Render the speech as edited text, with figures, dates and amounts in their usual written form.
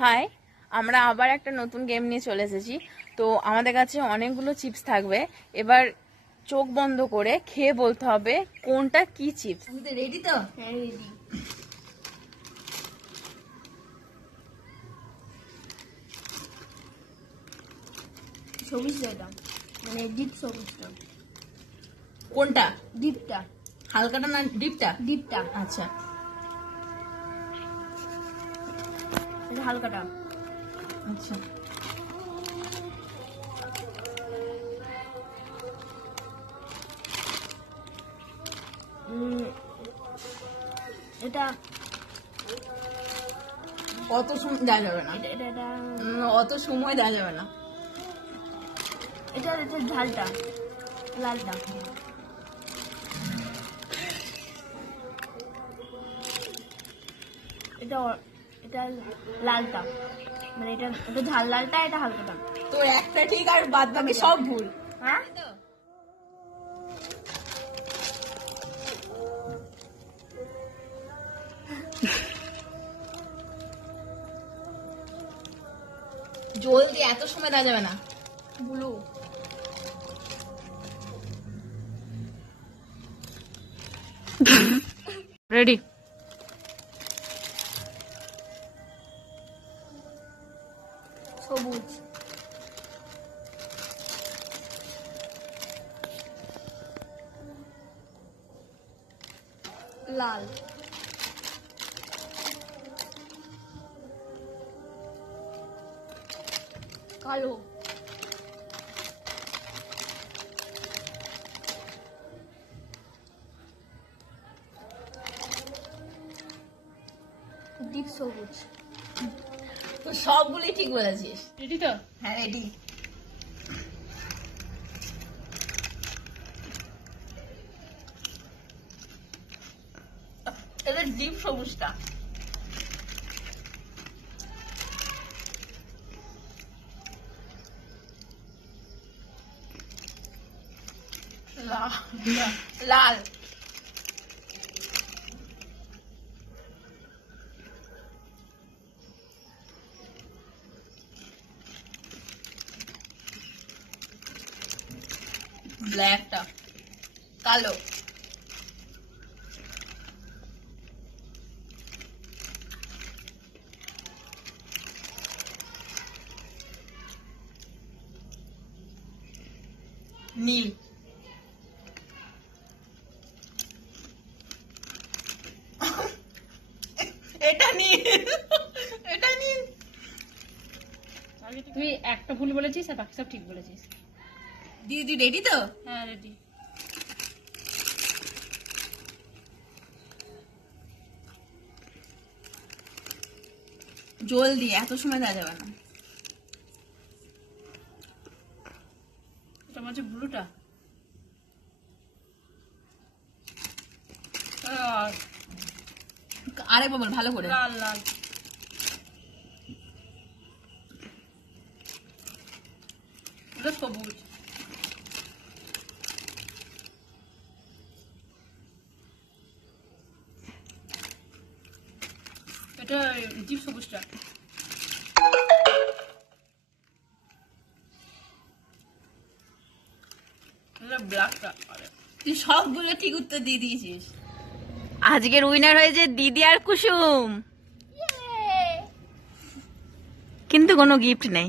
High, আমরা আবার একটা নতুন গেম নিয়ে চলে এসেছি। তো আমাদের কাছে অনেকগুলো চিপস থাকবে। এবার চোখ বন্ধ করে খেয়ে বলতে হবে কোনটা কি চিপস। রেডি তো? হ্যাঁ রেডি। সবুজটা এটা, মানে ডিপ সবুজটা। কোনটা? ডিপটা। হালকাটা না ডিপটা? ডিপটা। আচ্ছা, এটা হালকাটা। আচ্ছা। এটা অত সময় দেওয়া যাবে না, এটা এটা এটা অত সময় দেওয়া যাবে না। এটা এটা ঝালটা, লালটা। এটা এটা লালটা, মানে এটা এটা ঝাল লালটা, এটা হালকাটা। তো একটা ঠিক আর বাদ বাকি সব ভুল। হ্যাঁ, জলদি, এত সময় দেওয়া যাবে না। ব্লু। রেডি? সবুজ। লাল। কালো। ডিপ সবুজ। তো সবগুলি ঠিক বলেছিস। রেডি তো? হ্যাঁ রেডি। এটা ডিপ সবুজটা। লাল। ব্ল্যাকটা। কালো। নীল। এটা নীল, এটা নীল। তুই একটা ভুল বলেছিস আর বাকি সব ঠিক বলেছিস। দিদি রেডি তো? হ্যাঁ রেডি। জলদি, এত সময় দেওয়া যাবে না। এটা হচ্ছে ব্লুটা। আরেকবার বল ভালো করে। লাল লাল। এটা সবুজ। এটা ডিপ সবুজটা। এটা ব্ল্যাকটা। তুই সবগুলো ঠিক উত্তর দিয়ে দিয়েছিস। আজকের উইনার হয়েছে দিদি আর কুসুম, কিন্তু কোনো গিফট নেই।